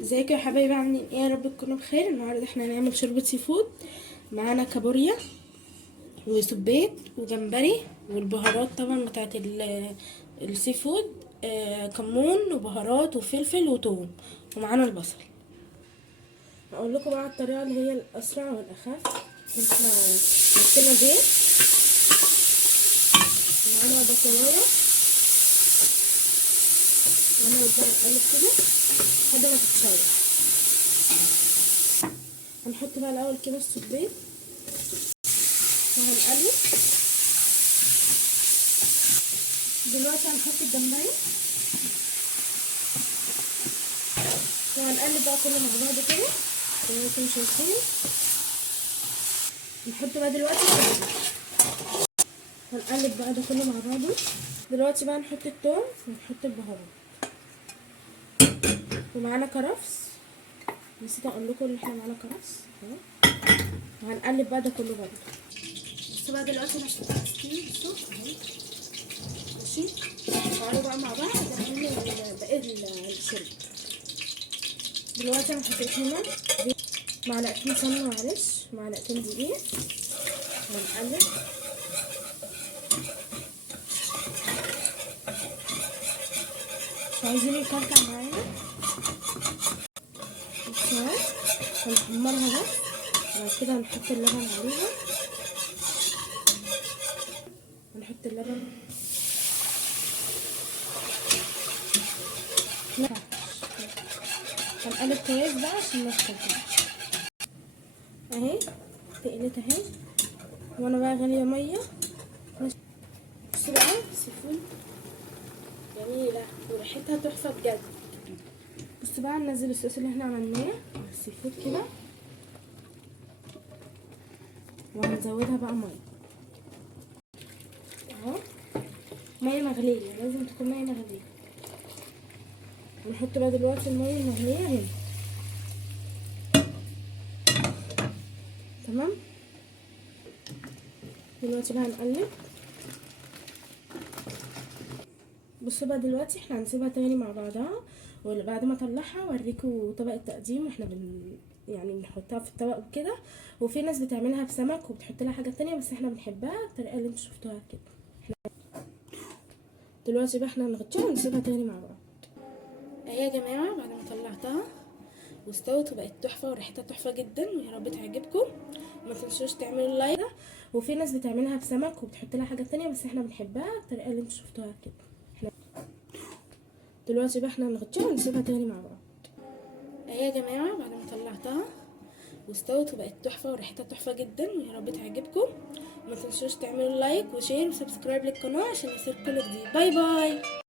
ازيكم يا حبايبي، عاملين ايه؟ يا رب تكونوا بخير. النهارده احنا هنعمل شوربه سي فود. معانا كابوريا وسبيط وجمبري، والبهارات طبعا بتاعت السي فود. كمون وبهارات وفلفل وثوم، ومعانا البصل. هقول لكم بقى الطريقه اللي هي الاسرع والاخف. احنا حطينا زيت ومعانا بصلايه، وانا بدي اقلب كده لحد ما تتشوح. هنحط بقى الاول كده السبيط وهنقلب. دلوقتي هنحط الجمبري وهنقلب بقى كله مع بعض كده زي ما انتم شايفين. نحط بقى دلوقتي التوم، هنقلب بقى ده كله مع بعضه. دلوقتي بقى نحط التوم ونحط البهارات، ومعانا كرفس. نسيت اقول لكم ان احنا معانا كرفس اهو. وهنقلب بقى ده كله برضه. بصوا بقى دلوقتي انا شطفتين اهو ماشي. تعالوا بقى مع بعض نعمل باقي الشرب. دلوقتي انا حطيت هنا معلقتين سمنه، معلش معلقتين دقيق، ونقلب. مش عايزين يكلكع معانا الشوارع، هنحمرها بس. بعد كده هنحط اللبن عليها، هنحط اللبن هنقلب كويس بقى عشان ما تكلكعش. اهي تقلت اهي، وانا بقى غاليه ميه. بصوا بقى السيفون جميله وريحتها تحفه بجد. بصوا بقى ننزل الصوص اللي احنا عملناه على السيفود كده، وهنزودها بقى ميه اهو. ميه مغليه، لازم تكون ميه مغليه. ونحط بقى دلوقتي الميه المغليه هنا. تمام. دلوقتي بقى هنقلب. بصوا بقى دلوقتي احنا هنسيبها تاني مع بعضها، وبعد ما اطلعها اوريكم طبق التقديم. واحنا يعني بنحطها في الطبق وكده. وفي ناس بتعملها بسمك وبتحط لها حاجه تانية، بس احنا بنحبها الطريقه اللي انتوا شفتوها كده. دلوقتي بقى احنا هنغطيها ونسيبها تاني مع بعض. اهي يا جماعه بعد ما طلعتها واستوت وبقت تحفه وريحتها تحفه جدا، ويا رب تعجبكم. ما تنسوش تعملوا لايك. وفي ناس بتعملها بسمك وبتحط لها حاجه تانية، بس احنا بنحبها الطريقه اللي انتوا شفتوها كده. دلوقتي بقى احنا هنغطيها ونسيبها تاني مع بعض. اهي يا جماعه بعد ما طلعتها واستوت وبقت تحفه وريحتها تحفه جدا، ويا رب تعجبكم. ما تنسوش تعملوا لايك وشير وسبسكرايب للقناه عشان يصير كل جديد. باي باي.